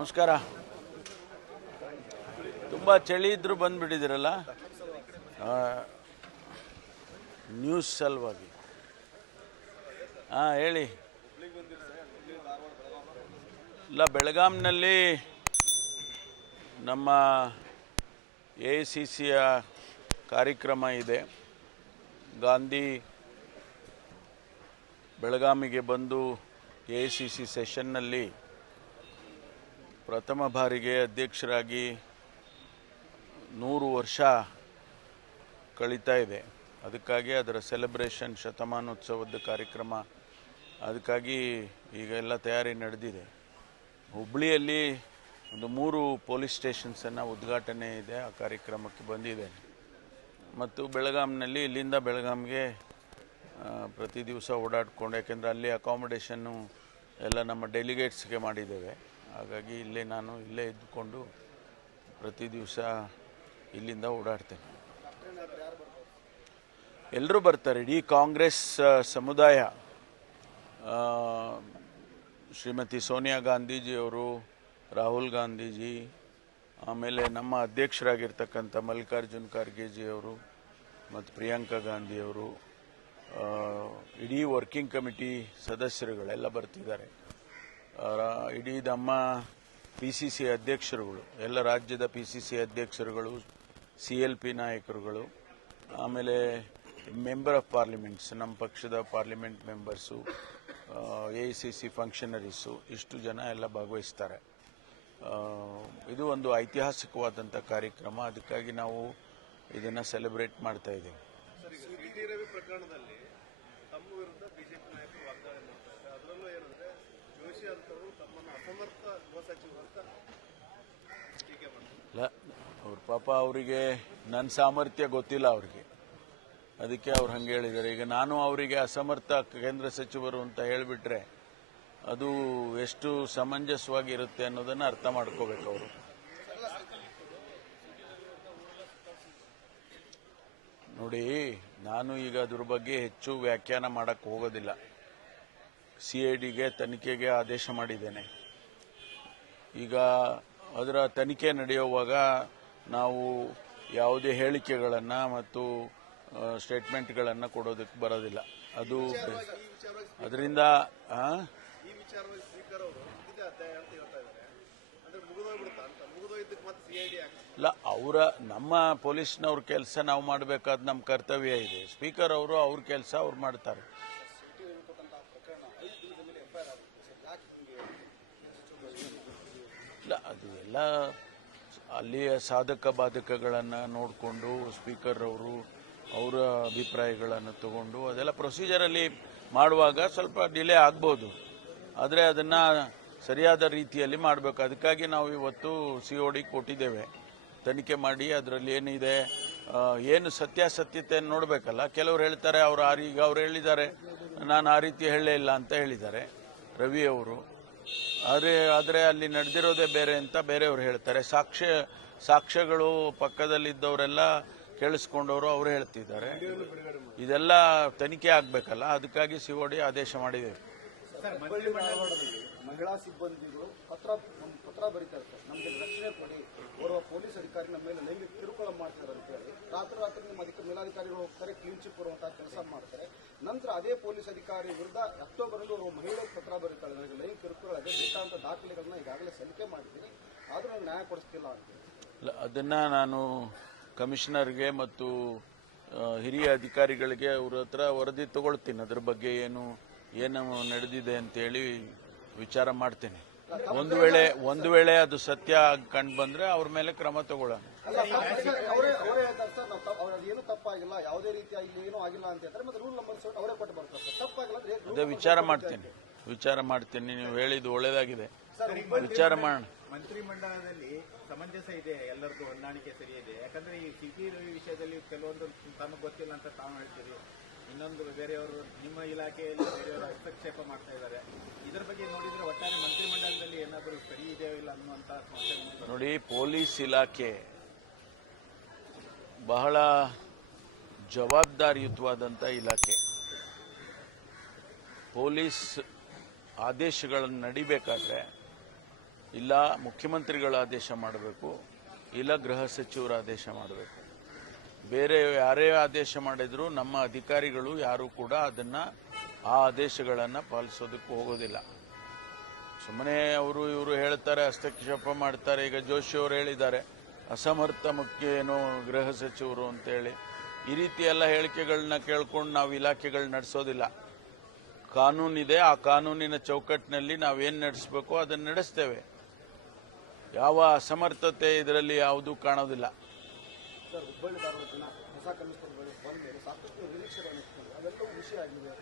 ನಮಸ್ಕಾರ. ತುಂಬ ಚಳಿ ಇದ್ರೂ ಬಂದುಬಿಟ್ಟಿದ್ದೀರಲ್ಲ ನ್ಯೂಸ್ ಸಲುವಾಗಿ. ಹೇಳಿ. ಇಲ್ಲ, ಬೆಳಗಾಂನಲ್ಲಿ ನಮ್ಮ AICCಯ ಕಾರ್ಯಕ್ರಮ ಇದೆ. ಗಾಂಧಿ ಬೆಳಗಾಮಿಗೆ ಬಂದು AICC ಸೆಷನ್ನಲ್ಲಿ ಪ್ರಥಮ ಬಾರಿಗೆ ಅಧ್ಯಕ್ಷರಾಗಿ 100 ವರ್ಷ ಕಳೀತಾ ಇದೆ. ಅದಕ್ಕಾಗಿ ಅದರ ಸೆಲೆಬ್ರೇಷನ್, ಶತಮಾನೋತ್ಸವದ ಕಾರ್ಯಕ್ರಮ, ಅದಕ್ಕಾಗಿ ಈಗ ಎಲ್ಲ ತಯಾರಿ ನಡೆದಿದೆ. ಹುಬ್ಬಳ್ಳಿಯಲ್ಲಿ ಒಂದು 3 ಪೊಲೀಸ್ ಸ್ಟೇಷನ್ಸನ್ನು ಉದ್ಘಾಟನೆ ಇದೆ, ಆ ಕಾರ್ಯಕ್ರಮಕ್ಕೆ ಬಂದಿದ್ದೇನೆ. ಮತ್ತು ಬೆಳಗಾಂನಲ್ಲಿ ಇಲ್ಲಿಂದ ಬೆಳಗಾಂಗೆ ಪ್ರತಿ ದಿವಸ ಓಡಾಡಿಕೊಂಡು, ಯಾಕೆಂದರೆ ಅಲ್ಲಿ ಅಕಾಮಿಡೇಷನ್ನು ಎಲ್ಲ ನಮ್ಮ ಡೆಲಿಗೇಟ್ಸ್ಗೆ ಮಾಡಿದ್ದೇವೆ. ಹಾಗಾಗಿ ನಾನು ಇಲ್ಲೇ ಇದ್ದುಕೊಂಡು ಪ್ರತಿ ದಿವಸ ಇಲ್ಲಿಂದ ಓಡಾಡ್ತೇನೆ. ಎಲ್ಲರೂ ಬರ್ತಾರೆ, ಇಡೀ ಕಾಂಗ್ರೆಸ್ ಸಮುದಾಯ. ಶ್ರೀಮತಿ ಸೋನಿಯಾ ಗಾಂಧೀಜಿಯವರು, ರಾಹುಲ್ ಗಾಂಧೀಜಿ, ಆಮೇಲೆ ನಮ್ಮ ಅಧ್ಯಕ್ಷರಾಗಿರ್ತಕ್ಕಂಥ ಮಲ್ಲಿಕಾರ್ಜುನ್ ಖರ್ಗೆಜಿಯವರು ಮತ್ತು ಪ್ರಿಯಾಂಕಾ ಗಾಂಧಿಯವರು, ಇಡೀ ವರ್ಕಿಂಗ್ ಕಮಿಟಿ ಸದಸ್ಯರುಗಳೆಲ್ಲ ಬರ್ತಿದ್ದಾರೆ. ಇಡೀ ನಮ್ಮ PCC ಅಧ್ಯಕ್ಷರುಗಳು, ಎಲ್ಲ ರಾಜ್ಯದ PCC ಅಧ್ಯಕ್ಷರುಗಳು, CLP ನಾಯಕರುಗಳು, ಆಮೇಲೆ ಮೆಂಬರ್ ಆಫ್ ಪಾರ್ಲಿಮೆಂಟ್ಸ್, ನಮ್ಮ ಪಕ್ಷದ ಪಾರ್ಲಿಮೆಂಟ್ ಮೆಂಬರ್ಸು, AICC ಫಂಕ್ಷನರೀಸು, ಇಷ್ಟು ಜನ ಎಲ್ಲ ಭಾಗವಹಿಸ್ತಾರೆ. ಇದು ಒಂದು ಐತಿಹಾಸಿಕವಾದಂಥ ಕಾರ್ಯಕ್ರಮ. ಅದಕ್ಕಾಗಿ ನಾವು ಇದನ್ನು ಸೆಲೆಬ್ರೇಟ್ ಮಾಡ್ತಾ ಇದ್ದೀವಿ. ಇಲ್ಲ, ಅವ್ರ ಪಾಪ, ಅವರಿಗೆ ನನ್ನ ಸಾಮರ್ಥ್ಯ ಗೊತ್ತಿಲ್ಲ ಅವ್ರಿಗೆ, ಅದಕ್ಕೆ ಅವ್ರು ಹಂಗೆ ಹೇಳಿದ್ದಾರೆ. ಈಗ ನಾನು ಅವರಿಗೆ ಅಸಮರ್ಥ ಕೇಂದ್ರ ಸಚಿವರು ಅಂತ ಹೇಳಿಬಿಟ್ರೆ ಅದು ಎಷ್ಟು ಸಮಂಜಸವಾಗಿರುತ್ತೆ ಅನ್ನೋದನ್ನು ಅರ್ಥ ಮಾಡ್ಕೋಬೇಕು ಅವರು. ನೋಡಿ, ನಾನು ಈಗ ಅದ್ರ ಬಗ್ಗೆ ಹೆಚ್ಚು ವ್ಯಾಖ್ಯಾನ ಮಾಡಕ್ಕೆ ಹೋಗೋದಿಲ್ಲ. CIDಗೆ ತನಿಖೆಗೆ ಆದೇಶ ಮಾಡಿದ್ದೇನೆ. ಈಗ ಅದರ ತನಿಖೆ ನಡೆಯುವಾಗ ನಾವು ಯಾವುದೇ ಹೇಳಿಕೆಗಳನ್ನು ಮತ್ತು ಸ್ಟೇಟ್ಮೆಂಟ್ಗಳನ್ನು ಕೊಡೋದಕ್ಕೆ ಬರೋದಿಲ್ಲ. ಅದು ಅದರಿಂದ ಇಲ್ಲ, ನಮ್ಮ ಪೊಲೀಸ್ನವ್ರ ಕೆಲಸ ನಾವು ಮಾಡಬೇಕಾದ ನಮ್ಮ ಕರ್ತವ್ಯ ಇದೆ. ಸ್ಪೀಕರ್ ಅವರು ಅವ್ರ ಕೆಲಸ ಅವ್ರು ಮಾಡ್ತಾರೆ. ಇಲ್ಲ, ಅದು ಎಲ್ಲ ಅಲ್ಲಿಯ ಸಾಧಕ ಬಾಧಕಗಳನ್ನು ನೋಡಿಕೊಂಡು ಸ್ಪೀಕರ್ ಅವರು ಅವರ ಅಭಿಪ್ರಾಯಗಳನ್ನು ತಗೊಂಡು ಅದೆಲ್ಲ ಪ್ರೊಸೀಜರಲ್ಲಿ ಮಾಡುವಾಗ ಸ್ವಲ್ಪ ಡಿಲೇ ಆಗ್ಬೋದು, ಆದರೆ ಅದನ್ನು ಸರಿಯಾದ ರೀತಿಯಲ್ಲಿ ಮಾಡಬೇಕು. ಅದಕ್ಕಾಗಿ ನಾವು ಇವತ್ತು COD ಕೊಟ್ಟಿದ್ದೇವೆ. ತನಿಖೆ ಮಾಡಿ ಅದರಲ್ಲಿ ಏನಿದೆ, ಏನು ಸತ್ಯಾಸತ್ಯತೆಯನ್ನು ನೋಡಬೇಕಲ್ಲ. ಕೆಲವರು ಹೇಳ್ತಾರೆ ಈಗ ಅವ್ರು ಹೇಳಿದ್ದಾರೆ, ನಾನು ಆ ರೀತಿ ಹೇಳಲೇ ಇಲ್ಲ ಅಂತ ಹೇಳಿದ್ದಾರೆ ರವಿ ಅವರು. ಆದರೆ ಅಲ್ಲಿ ನಡೆದಿರೋದೇ ಬೇರೆ ಅಂತ ಬೇರೆಯವರು ಹೇಳ್ತಾರೆ. ಸಾಕ್ಷ್ಯಗಳು ಪಕ್ಕದಲ್ಲಿದ್ದವರೆಲ್ಲ ಕೇಳಿಸ್ಕೊಂಡವರು ಅವರು ಹೇಳ್ತಿದ್ದಾರೆ. ಇದೆಲ್ಲ ತನಿಖೆ ಆಗಬೇಕಲ್ಲ, ಅದಕ್ಕಾಗಿ COD ಆದೇಶ ಮಾಡಿದ್ದೇವೆ. ಮಹಿಳಾ ಸಿಬ್ಬಂದಿಗಳು ಪತ್ರ ಬರೀತಾರೆ, ನಮಗೆ ರಕ್ಷಣೆ ಕೊಡಿ, ಓರ್ವ ಪೊಲೀಸ್ ಅಧಿಕಾರಿ ನಮ್ಮ ಮೇಲೆ ಲೈಂಗಿಕ ಕಿರುಕುಳ ಮಾಡ್ತಾರೆ ಅಂತ ಹೇಳಿ ರಾತ್ರಿ ನಿಮ್ಮ ಮೇಲಾಧಿಕಾರಿಗಳು ಹೋಗ್ತಾರೆ, ಕ್ಲೀನ್ ಚಿಪ್ ಕೊಡುವಂತಹ ಕೆಲಸ ಮಾಡ್ತಾರೆ. ನಂತರ ಅದೇ ಪೊಲೀಸ್ ಅಧಿಕಾರಿ ವಿರುದ್ಧ ಅಕ್ಟೋಬರ್ನಲ್ಲಿ ಓರ್ವ ಮಹಿಳೆ ಪತ್ರ ಬರೀತಾಳೆ, ನನಗೆ ಲೈಂಗಿಕ ಕಿರುಕುಳ ಇದೆ, ಬೇಕಾದಂಥ ದಾಖಲೆಗಳನ್ನ ಈಗಾಗಲೇ ಸಲ್ಲಿಕೆ ಮಾಡಿದ್ದೀನಿ, ಆದರೂ ನನಗೆ ನ್ಯಾಯ ಕೊಡಿಸ್ತಿಲ್ಲ ಅಂತ. ಅದನ್ನು ನಾನು ಕಮಿಷನರ್ಗೆ ಮತ್ತು ಹಿರಿಯ ಅಧಿಕಾರಿಗಳಿಗೆ ಅವ್ರ ಹತ್ರ ವರದಿ ತಗೊಳ್ತೀನಿ. ಅದ್ರ ಬಗ್ಗೆ ಏನು ನಡೆದಿದೆ ಅಂತೇಳಿ ವಿಚಾರ ಮಾಡ್ತೇನೆ. ಒಂದು ವೇಳೆ ಅದು ಸತ್ಯ ಕಂಡು ಬಂದ್ರೆ ಅವ್ರ ಮೇಲೆ ಕ್ರಮ ತಗೊಳ್ಳೋಣ. ಏನು ತಪ್ಪಾಗಿಲ್ಲ, ಯಾವುದೇ ರೀತಿಯ ಇಲ್ಲಿ ಏನೂ ಆಗಿಲ್ಲ ಅಂತ ಹೇಳ್ತಾರೆ. ಮತ್ತೆ ರೂಲ್ ನಂಬರ್ ಅವರೇ ಕೊಟ್ಟು ಬರ್ತಾರೆ, ತಪ್ಪಾಗಿಲ್ಲ. ಅದೇ ವಿಚಾರ ಮಾಡ್ತೀನಿ. ನೀವು ಹೇಳಿದ್ದು ಒಳ್ಳೇದಾಗಿದೆ, ವಿಚಾರ ಮಾಡೋಣ. ಮಂತ್ರಿಮಂಡಲದಲ್ಲಿ ಸಮಂಜಸ ಇದೆ, ಎಲ್ಲರದ್ದು ಹೊಂದಾಣಿಕೆ ಸರಿ ಇದೆ. ಯಾಕಂದ್ರೆ ಈ CP ರವಿ ವಿಷಯದಲ್ಲಿ ಕೆಲವೊಂದು ತಮಗೆ ಗೊತ್ತಿಲ್ಲ ಅಂತ ತಾವು ಹೇಳ್ತೀರಿ, ಇನ್ನೊಂದು ಬೇರೆಯವರು ನಿಮ್ಮ ಇಲಾಖೆಯಲ್ಲಿ ಬೇರೆಯವರು ಹಸ್ತಕ್ಷೇಪ ಮಾಡ್ತಾ ಇದ್ದಾರೆ. ಇದರ ಬಗ್ಗೆ ನೋಡಿದ್ರೆ ಒಟ್ಟಾರೆ ಮಂತ್ರಿಮಂಡಲದಲ್ಲಿ ಏನಾದರೂ ಸರಿ ಇದೆಯೋ ಇಲ್ಲ ಅನ್ನುವಂತ ಸಮಸ್ಯೆ ನೋಡಿ. ಪೊಲೀಸ್ ಇಲಾಖೆ ಬಹಳ ಜವಾಬ್ದಾರಿಯುತವಾದಂಥ ಇಲಾಖೆ. ಪೊಲೀಸ್ ಆದೇಶಗಳನ್ನು ನಡಿಬೇಕಾದ್ರೆ ಇಲ್ಲ ಮುಖ್ಯಮಂತ್ರಿಗಳ ಆದೇಶ ಮಾಡಬೇಕು, ಇಲ್ಲ ಗೃಹ ಸಚಿವರ ಆದೇಶ ಮಾಡಬೇಕು. ಬೇರೆ ಯಾರೇ ಆದೇಶ ಮಾಡಿದರೂ ನಮ್ಮ ಅಧಿಕಾರಿಗಳು ಯಾರೂ ಕೂಡ ಅದನ್ನು ಆ ಆದೇಶಗಳನ್ನು ಪಾಲಿಸೋದಕ್ಕೆ ಹೋಗೋದಿಲ್ಲ. ಸುಮ್ಮನೆ ಅವರು ಇವರು ಹೇಳ್ತಾರೆ, ಹಸ್ತಕ್ಷೇಪ ಮಾಡ್ತಾರೆ. ಈಗ ಜೋಶಿ ಅವರು ಹೇಳಿದ್ದಾರೆ ಅಸಮರ್ಥ ಮುಖ್ಯ ಏನೋ ಗೃಹ ಸಚಿವರು ಅಂತೇಳಿ. ಈ ರೀತಿ ಎಲ್ಲ ಹೇಳಿಕೆಗಳನ್ನ ಕೇಳ್ಕೊಂಡು ನಾವು ಇಲಾಖೆಗಳು ನಡೆಸೋದಿಲ್ಲ. ಕಾನೂನಿದೆ, ಆ ಕಾನೂನಿನ ಚೌಕಟ್ಟಿನಲ್ಲಿ ನಾವೇನು ನಡೆಸಬೇಕು ಅದನ್ನು ನಡೆಸ್ತೇವೆ. ಯಾವ ಅಸಮರ್ಥತೆ ಇದರಲ್ಲಿ ಯಾವುದೂ ಕಾಣೋದಿಲ್ಲ. ಸರ್, ಹುಬ್ಬಳ್ಳಿ ಧಾರವಾಡ ಜನ ಹೊಸ ಕಮಿಷನರ್ ಬಂದ ಮೇಲೆ ಸಾಕಷ್ಟು ನಿರೀಕ್ಷೆಗಳನ್ನು ಇಟ್ಕೊಂಡು ಅವೆಲ್ಲವೂ ವಿಷಯ ಆಗಿದೆ.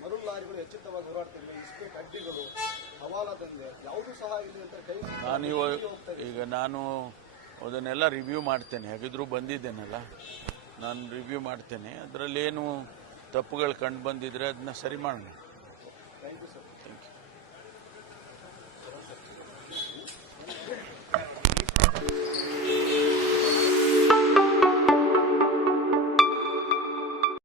ಮರಳು ಲಾರಿಗಳು ಎಚ್ಚೆತ್ತವಾಗಿ ಹೋರಾಡ್ತಿವೆ, ಇಸ್ಪೇಟ್ ಅಡ್ಡಿಗಳು, ಹವಾಲಾದಂಗೆ ಯಾವುದೂ ಸಹ ಇಲ್ಲಿ ಅಂತ ಕೈ ಈಗ ನಾನು ಅದನ್ನೆಲ್ಲ ರಿವ್ಯೂ ಮಾಡ್ತೇನೆ. ಹೇಗಿದ್ರೂ ಬಂದಿದ್ದೇನಲ್ಲ, ನಾನು ರಿವ್ಯೂ ಮಾಡ್ತೇನೆ. ಅದರಲ್ಲೇನು ತಪ್ಪುಗಳು ಕಂಡು ಬಂದಿದ್ರೆ ಅದನ್ನ ಸರಿ ಮಾಡೋಣ. Thank you sir.